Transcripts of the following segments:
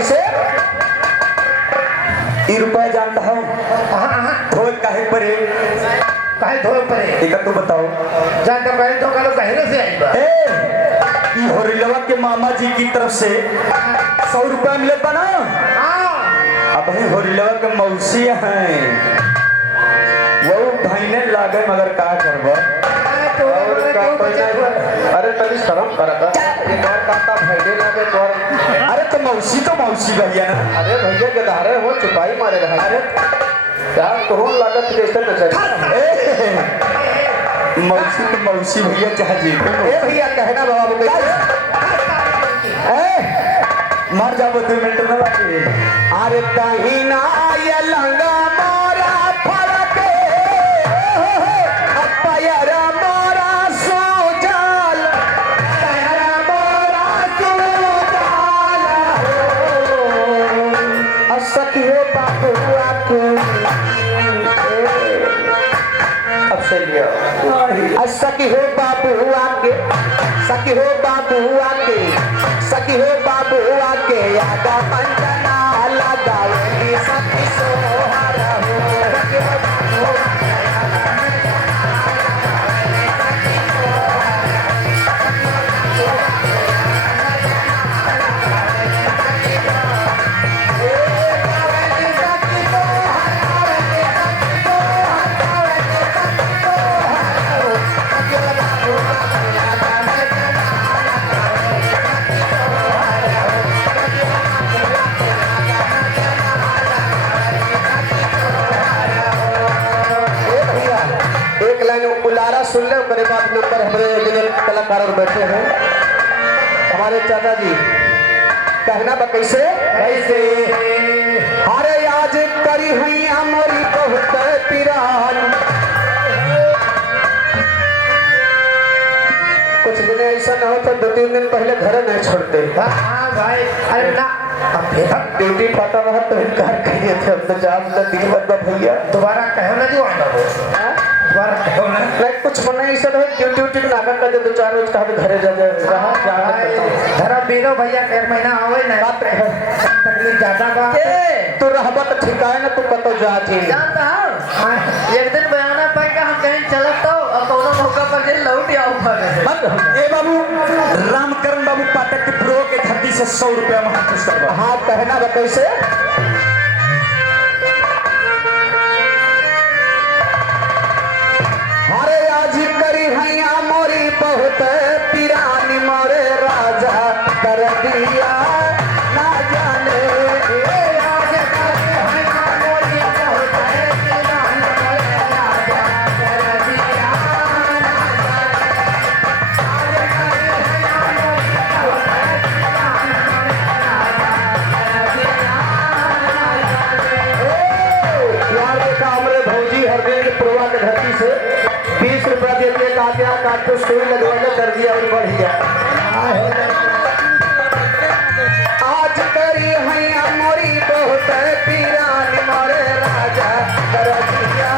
कैसे ई रुपया जानता हूँ धोए काहे परे काहे धोए परे एक तू बताओ जानता पहले तो कल कहने से आई बा ई होरिलवा के मामा जी की तरफ से 100 रुपया मिले बना अब ही होरिलवा के मौसी हैं वो भाईने लागे मगर का करबो अरे तनी शर्म करता एक और काटा भाईने लागे तोर अरे तो मौसी भैया ना अरे भैया के धारे हो चुपाई मारे रहा अरे यार तोहन लागत कैसे न चले मौसी भैया चाहे जी ए भैया कहना बाबू कैसे मर जाओ 2 मिनट में बाकी अरे कहीं ना ये लंगा मारा फरक अपयर मारा सोजाल पैर मारा सोजाल असखियो बाबुआ के अब से लियो असखियो बाबुआ के सखियो बाबुआ के सखियो बाबुआ के याद मंजना लगावेली सखी सोहर हो सखियो बाबुआ के याद सुन ले मेरे पास नंबर हमारे जिन कलाकार बैठे हैं हमारे चाचा जी कहना बा कैसे कैसे अरे आज करी हुई हमारी बहुत पिरान कुछ दिन ऐसा न हो तो 2-3 दिन पहले घर नहीं छोड़ते हाँ भाई अरे ना ड्यूटी पता रहा तो इनकार करिए थे अब तो जाम न दिन भैया दोबारा कहो ना जो आना हो नहीं कुछ मना ऐसा रहे ड्यूटी नागर का जो 2-4 रोज का घरे जा रहा धरा बीरो भैया 1 महीना आवे ना तकलीफ ज्यादा बा तू रहबा तो ठिकाए ना तू कतो जा थी जानता हां एक दिन बयाना पाई का हम कहीं चलत तो अब कोनो मौका पर जे लौट आऊ ए बाबू रामकरण बाबू पाठक के प्रो के धरती से 100 रुपया में हाथ करवा हां कहना बा कैसे बहुत पिरानी मोरे राजा कर दिया ना जाने आज मोरी बहुत पिरानी मोरे राजा कर दिया ना जाने हमारे भौजी हर दिन प्रोवा के धरती से 20 रुपया देते काट तो सुई लगवाने कर दिया और बढ़ गया आज करी हैया मोरी बहुत पिरानी मोरे राजा कर दिया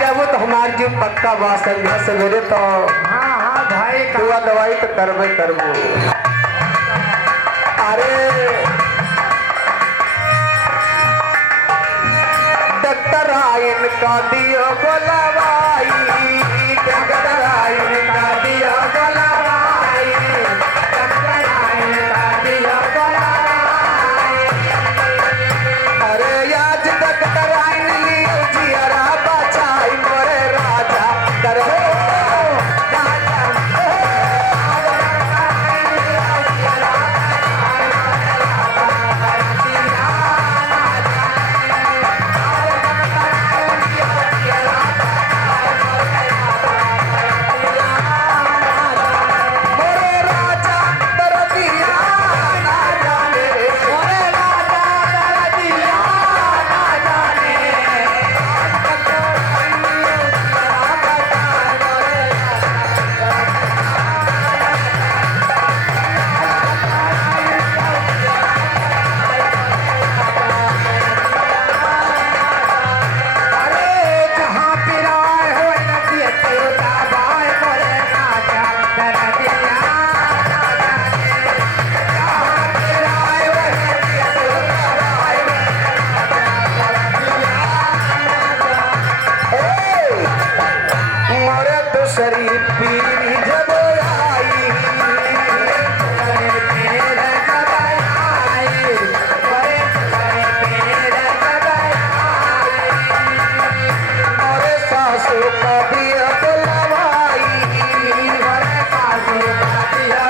पक्का बात संध्या सवेरे तो हाँ भाई दुआ दवाई तो करबे करबो अरे डॉक्टर आयन का दियो बोलावाई डॉक्टर आयन का दियो बोलावाई डॉक्टर आयन का दियो बोलावाई अरे आज डॉक्टर आयन लियो जियरा बचाई मोरे राजा कर भैया